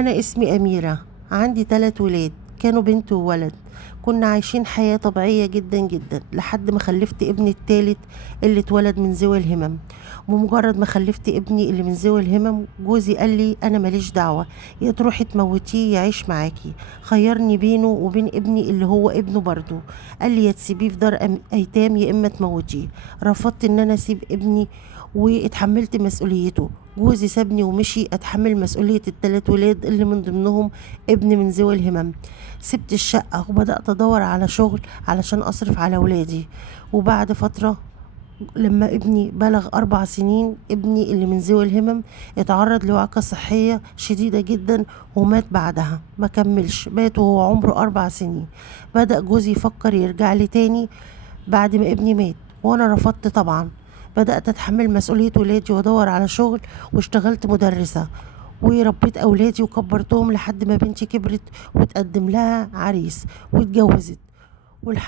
أنا اسمي أميرة، عندي 3 ولاد، كانوا بنت وولد. كنا عايشين حياة طبيعية جدا جدا لحد ما خلفت ابني التالت اللي اتولد من ذوي الهمم. ومجرد ما خلفت ابني اللي من ذوي الهمم جوزي قال لي أنا ماليش دعوة، يا تروحي تموتيه يعيش معاكي. خيرني بينه وبين ابني اللي هو ابنه برضه. قال لي يا تسيبيه في دار أيتام يا إما تموتيه. رفضت إن أنا أسيب ابني واتحملت مسؤوليته. جوزي سابني ومشي اتحمل مسؤولية ال3 ولاد اللي من ضمنهم ابن من ذوي الهمم. سبت الشقة وبدأت ادور على شغل علشان اصرف على ولادي. وبعد فترة لما ابني بلغ 4 سنين، ابني اللي من ذوي الهمم اتعرض لوعكة صحية شديدة جدا ومات بعدها، ما كملش، مات وهو عمره 4 سنين. بدأ جوزي يفكر يرجع لي تاني بعد ما ابني مات، وانا رفضت طبعا. بدأت اتحمل مسؤولية ولادي وادور على شغل، واشتغلت مدرسة وربيت اولادي وكبرتهم لحد ما بنتي كبرت وتقدم لها عريس واتجوزت. والحمد